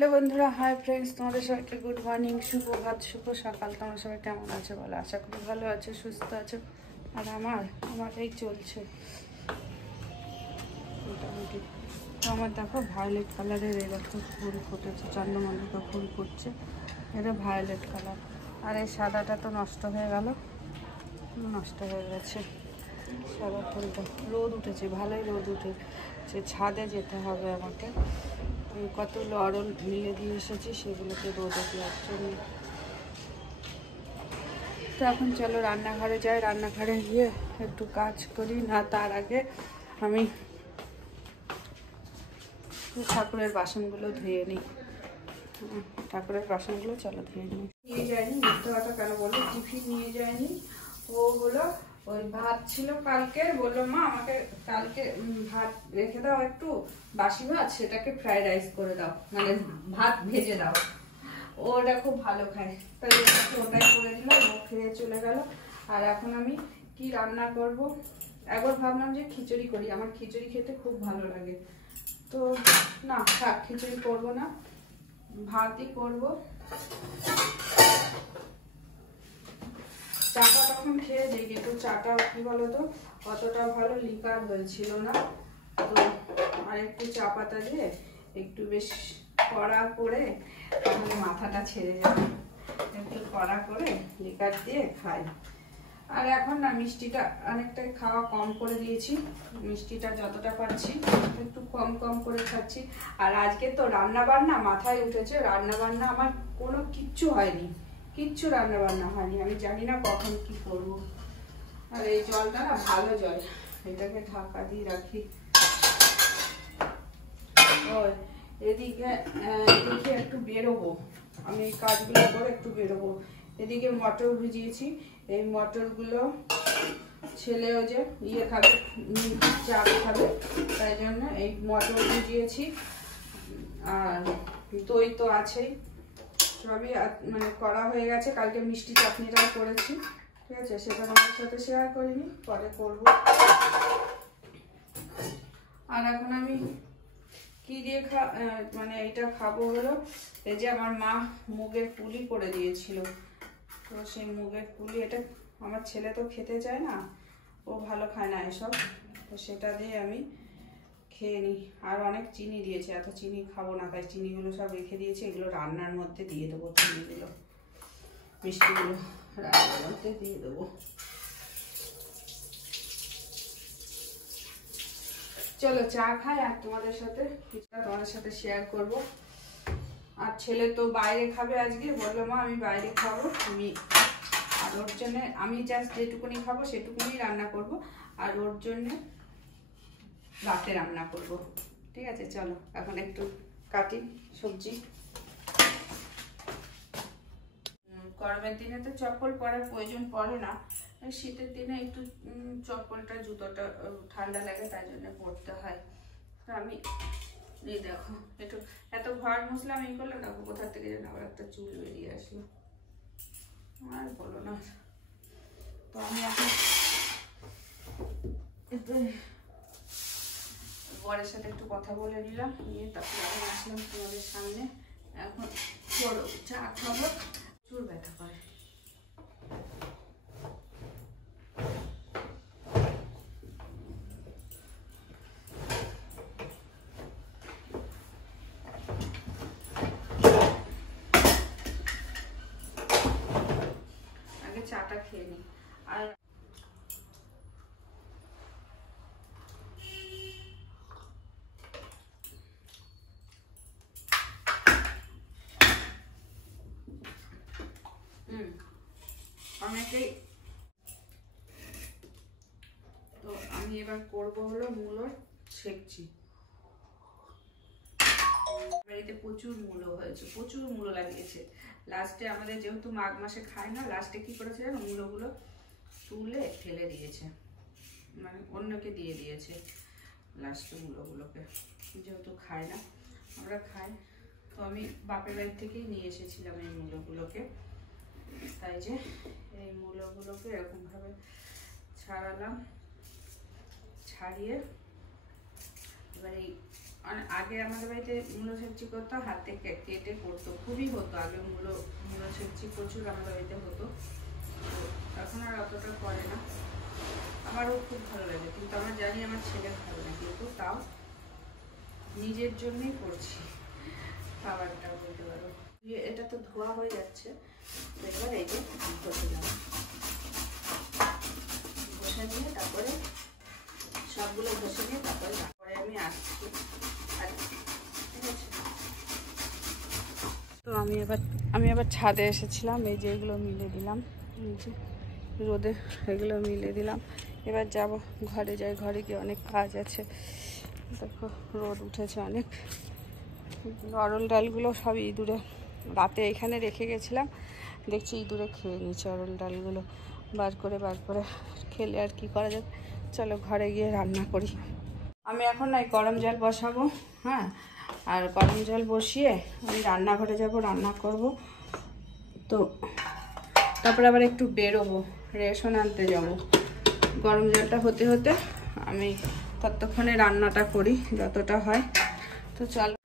Hello বন্ধুরা, hi friends, তোমাদের সবাইকে গুড মর্নিং, সুপ্রভাত, শুভ সকাল। তোমরা সবাই কেমন আছো বলো? আশা করি ভালো আছো, সুস্থ আছো। আর আমার এই চলছে মোটামুটি। তো আমার দেখো ভায়োলেট কালারের এরকম ফুল ফুটেছে, চন্দ্রমল্লিকা ফুল ফুটছে, এটা ভায়োলেট কালার। আর এই সাদাটা তো নষ্ট হয়ে গেছে সাদা ফুলটা। রোদ উঠেছে, ভালোই রোদ উঠেছে, ছাদে যেতে হবে আমাকে। কতগুলো অরল মিলে দিয়ে এসেছি, সেগুলোকে রোদে দেওয়ার জন্য। তো এখন চলো রান্নাঘরে যাই, রান্নাঘরে গিয়ে একটু কাজ করি। না তার আগে আমি ঠাকুরের বাসনগুলো ধুয়ে নিই। ঠাকুরের বাসনগুলো চলো ধুয়ে নিই। নিয়ে যায়নি, মিথ্যে কথা কেন বলবো, টিফিন নিয়ে যায়নি। ও হলো ওই ভাত ছিল কালকে, বললো মা আমাকে কালকে ভাত রেখে দাও, একটু বাসি ভাত, সেটাকে ফ্রাইড রাইস করে দাও, মানে ভাত ভেজে দাও। ওটা খুব ভালো খায়, তাই ওটাই করে দিলাম। ও খেয়ে চলে গেল। আর এখন আমি কি রান্না করব, একবার ভাবলাম যে খিচুড়ি করি, আমার খিচুড়ি খেতে খুব ভালো লাগে। তো না থাক, খিচুড়ি করবো না, ভাতই করবো। চাটা তখন খেয়ে দিই, কিন্তু চাটা কি বলতো অতটা ভালো লিকার হয়েছিল না। তো আর একটু চা পাতা দিয়ে একটু বেশ কড়া করে, তাহলে মাথাটা ছেড়ে যাবে, একটু কড়া করে লিকার দিয়ে খাই। আর এখন না মিষ্টিটা অনেকটাই খাওয়া কম করে দিয়েছি, মিষ্টিটা যতটা পাচ্ছি একটু কম কম করে খাচ্ছি। আর আজকে তো রান্না বান্না মাথায় উঠেছে, রান্না বান্না আমার কোনো কিচ্ছু হয়নি, কিচ্ছু রান্না বান্না হয়নি। আমি জানি না কখন কি করব। আর এই জলটা না ভালো জল, এটাকে ঢাকা দিয়ে রাখি। এদিকে একটু বেরোবো, আমি এই কাজগুলো করে একটু বেরোবো। এদিকে মটর ভিজিয়েছি, এই মটরগুলো ছেলেও যে খাবে, চা খাবে, তাই জন্য এই মটর ভিজিয়েছি। আর দই তো আছেই, সবই মানে করা হয়ে গেছে। কালকে মিষ্টি চাটনিটাও করেছি, ঠিক আছে, সেটা আমার সাথে শেয়ার করিনি, পরে করব। আর এখন আমি কি দিয়ে মানে এইটা খাবো হলো, এই যে আমার মা মুগের পুলি করে দিয়েছিল, তো সেই মুগের পুলি, এটা আমার ছেলে তো খেতে চায় না, ও ভালো খায় না এসব, তো সেটা দিয়ে আমি খেয়ে নিই। আর অনেক চিনি দিয়েছে, এত চিনি খাবো না, তাই চিনিগুলো সব রেখে দিয়েছি, এগুলো রান্নার মধ্যে দিয়ে দেবো, চিনিগুলো মিষ্টিগুলো রান্নার মধ্যে দিয়ে দেবো। চলো চা খাই, আর তোমাদের সাথে শেয়ার করব। আর ছেলে তো বাইরে খাবে আজকে, বললো মা আমি বাইরে খাবো, আর ওর জন্য আমি জাস্ট যেটুকুনি খাবো সেটুকুনি রান্না করব, আর ওর জন্য রাতে রান্না করব, ঠিক আছে। চলো এখন একটু কাটি সবজি। গরমের দিনে তো চপ্পল পরার প্রয়োজন পড়ে না, শীতের দিনে একটু চপ্পলটা জুতোটা ঠান্ডা লাগে, তাই জন্য পরতে হয়। তো আমি এই দেখো একটু এত ঘর মুছলাম, এই করলাম, দেখো কোথা থেকে যেন আবার একটা চুল বেরিয়ে আসলো, আর বলো না। তো আমি এখন বরের সাথে একটু কথা বলে নিলাম, নিয়ে তারপরে আমি আসলাম তোমাদের সামনে। এখন চলো চা খাবো, চুল ব্যথা করে। আগে চাটা খেয়ে নিই। আর অনেকেই, তো আমি এবার করবো হলো মূলোর ছেকছি। বাড়িতে প্রচুর মূলো হয়েছে, প্রচুর মূলো লাগিয়েছে। লাস্টে আমাদের যেহেতু মাঘ মাসে খায় না, লাস্টে কি করেছে জানো, মূলোগুলো তুলে ফেলে দিয়েছে, মানে অন্যকে দিয়ে দিয়েছে লাস্টে মূলোগুলোকে, যেহেতু খায় না, আমরা খাই। তো আমি বাপের বাড়ি থেকেই নিয়ে এসেছিলাম এই মূলোগুলোকে, তাই যে এই মূলোগুলোকে এরকমভাবে ছাড়ালাম, ছাড়িয়ে এবার এই আগে আমাদের বাড়িতে মূলো সবজি করতো, হাতে কেটে করতো, খুবই হতো আগে। মূলো সবজি প্রচুর আমাদের বাড়িতে হতো। তো এখন আর অতটা করে না। আমারও খুব ভালো লাগে, কিন্তু আমার জানি আমার ছেলে ভালো লাগে, কিন্তু তাও নিজের জন্যই করছি খাবারটা, বলতে পারো। এটা তো ধোয়া হয়ে যাচ্ছে, এবার এই যে ঘষে নেব, ঘষে নিয়ে তারপরে সবগুলো ঘষে নিয়ে তারপরে আমি আসছি। ঠিক আছে, তো আমি আবার ছাদে এসেছিলাম। এই যে এগুলো মিলে দিলাম, এই যে রোদে এগুলো মিলে দিলাম। এবার যাব ঘরে, যাই, ঘরে গিয়ে অনেক কাজ আছে। দেখো রোদ উঠেছে অনেক। অরল ডালগুলো সব ইঁদুরে রাতে এখানে রেখে গেছিলাম, দেখছি ইঁদুরে খেয়ে নিচ্ছে অরল ডালগুলো। বার করে খেলে আর কি করা যাবে। চলো ঘরে গিয়ে রান্না করি। আমি এখন এই গরম জল বসাবো, হ্যাঁ, আর গরম জল বসিয়ে আমি রান্নাঘরে যাব, রান্না করব। তো তারপরে আবার একটু বেরোবো, রেশন আনতে যাব। গরম জলটা হতে হতে আমি ততক্ষণে রান্নাটা করি যতটা হয়। তো চলো,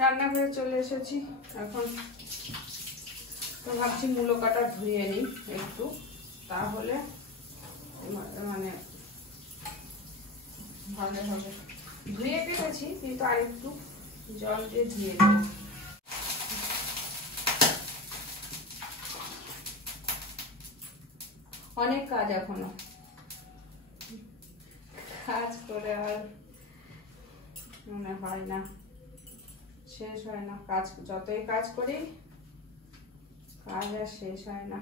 রান্নাঘরে চলে এসেছি। এখন তো ভাবছি মূলো কাটা ধুয়ে নিই একটু, তাহলে মানে ভালো হবে। ধুয়ে কেটেছি, কিন্তু আর একটু জল দিয়ে ধুয়ে নিই। অনেক কাজ এখনো, কাজ করে আর মনে হয় না, শেষ হয় না। কাজ যতই কাজ করি, কাজ আর শেষ হয় না।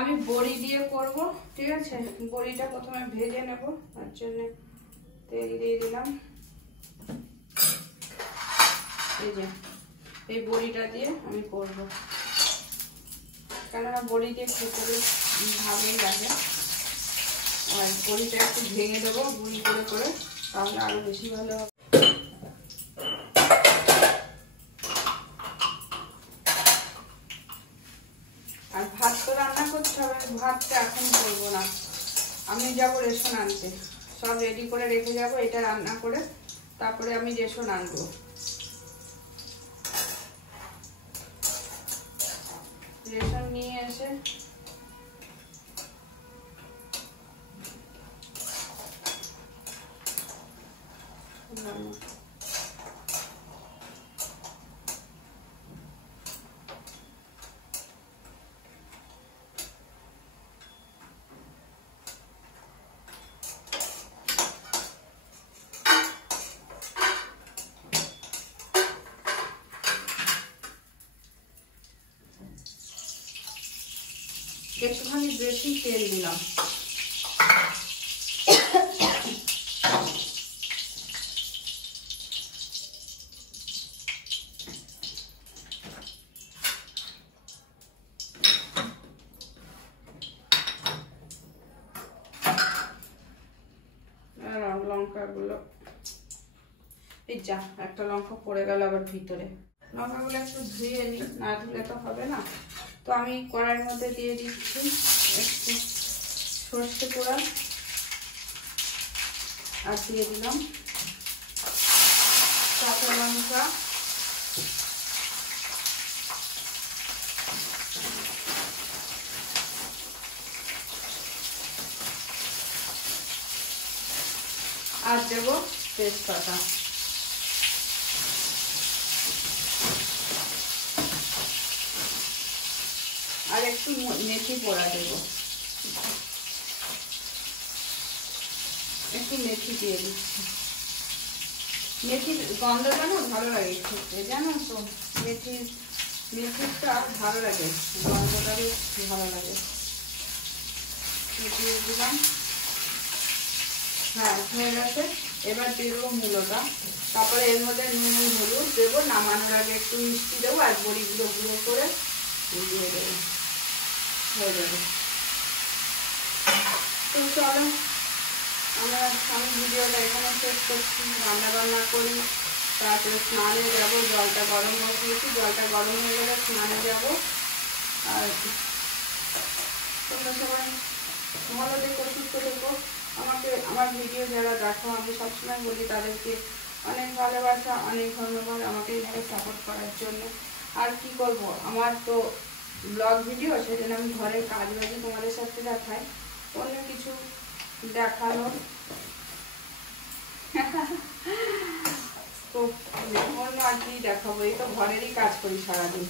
আমি বড়ি দিয়ে করব, ঠিক আছে। বড়িটা প্রথমে ভেজে নেব, তার জন্য তেল দিয়ে দিলাম। এই যে এই বড়িটা দিয়ে আমি করব, কেননা বড়ি দিয়ে খেতে বেশ ভালোই লাগে। আর বড়িটা একটু ভেঙে দেবো গুঁড়ি করে, তাহলে আরো বেশি ভালো হবে। আর ভাত তো রান্না করতে হবে, ভাতটা এখন করবো না, আমি যাব রেশন আনতে। সব রেডি করে রেখে যাব, এটা রান্না করে তারপরে আমি রেশন আনবো। রেশন নিয়ে এসে একটুখানি বেশি তেল দিলাম। লঙ্কাগুলো, এই যা একটা লঙ্কা পড়ে গেল আবার ভিতরে। লঙ্কাগুলো একটু ধুয়ে নিই, না ধুলে তো হবে না। তো আমি কড়াইয়ের মধ্যে দিয়ে দিচ্ছি একটু সর্ষে পোড়া, আর দিয়ে দিলাম কাঁচা লঙ্কা, আর দেবো তেজপাতা। আর একটু মেথি পোড়া দেবো, একটু মেথি দিয়ে দিচ্ছি। মেথির গন্ধটা না ভালো লাগে খেতে, জানো তো। মেথিটা ভালো লাগে, গন্ধটা বেশ ভালো লাগে। দিয়ে দিলাম, হ্যাঁ হয়ে গেছে। এবার দেবো মূলোটা, তারপরে এর মধ্যে নুন হলুদ দেবো, নামানোর আগে একটু মিষ্টি দেবো আর বড়িগুলো গুঁড়ো করে দিয়ে দেবো, হয়ে যাবে। তো চলো আমি ভিডিওটা এখানে শেষ করছি, রান্না বান্না করি, তারপরে স্নানে যাবো, জলটা গরম বসিয়েছি, জলটা গরম হয়ে গেলে স্নানে যাবো। আর তোমরা সবাই ভালো দেখো, সুস্থ দেখো, আমাকে আমার ভিডিও যারা দেখো আমি সবসময় বলি তাদেরকে অনেক ভালোবাসা, অনেক ধন্যবাদ আমাকে এইভাবে সাপোর্ট করার জন্য। আর কি করব, আমার তো ব্লগ ভিডিও, সেই জন্য আমি ঘরের কাজ বাজি তোমাদের সাথে দেখাই, অন্য কিছু দেখানো তো অন্য আর কি দেখাবো, এই তো ঘরেরই কাজ করি সারাদিন।